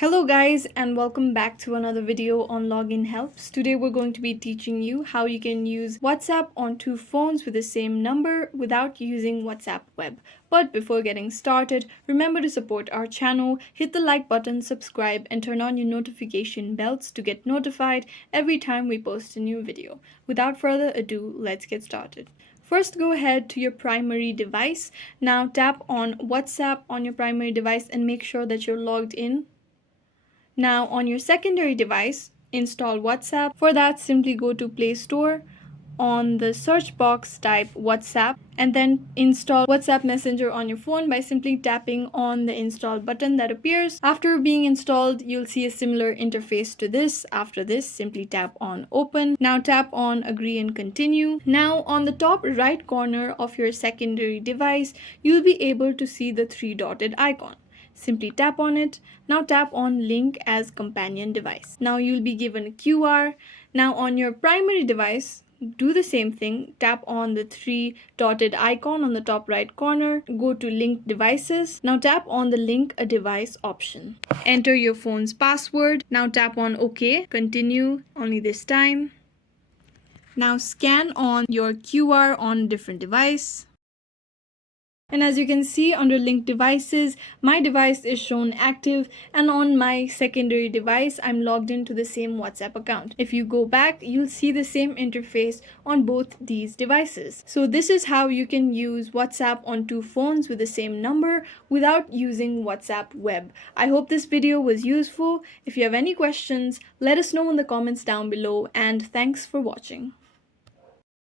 Hello guys and welcome back to another video on login helps. Today we're going to be teaching you how you can use WhatsApp on two phones with the same number without using WhatsApp web. But before getting started, remember to support our channel, hit the like button, subscribe and turn on your notification bells to get notified every time we post a new video. Without further ado, let's get started. First, go ahead to your primary device. Now tap on WhatsApp on your primary device and make sure that you're logged in. Now on your secondary device, install WhatsApp. For that, simply go to Play Store. On the search box, type WhatsApp and then install WhatsApp Messenger on your phone by simply tapping on the install button that appears. After being installed, you'll see a similar interface to this. After this, simply tap on Open. Now tap on Agree and Continue. Now on the top right corner of your secondary device, you'll be able to see the three dotted icon. Simply tap on it. Now tap on Link as Companion Device. Now you'll be given a QR. Now on your primary device, do the same thing. Tap on the three dotted icon on the top right corner. Go to Link Devices. Now tap on the Link a Device option. Enter your phone's password. Now tap on OK. Continue, only this time. Now scan on your QR on a different device. And as you can see under linked devices, my device is shown active, and on my secondary device, I'm logged into the same WhatsApp account. If you go back, you'll see the same interface on both these devices. So this is how you can use WhatsApp on two phones with the same number without using WhatsApp web. I hope this video was useful. If you have any questions, let us know in the comments down below, and thanks for watching.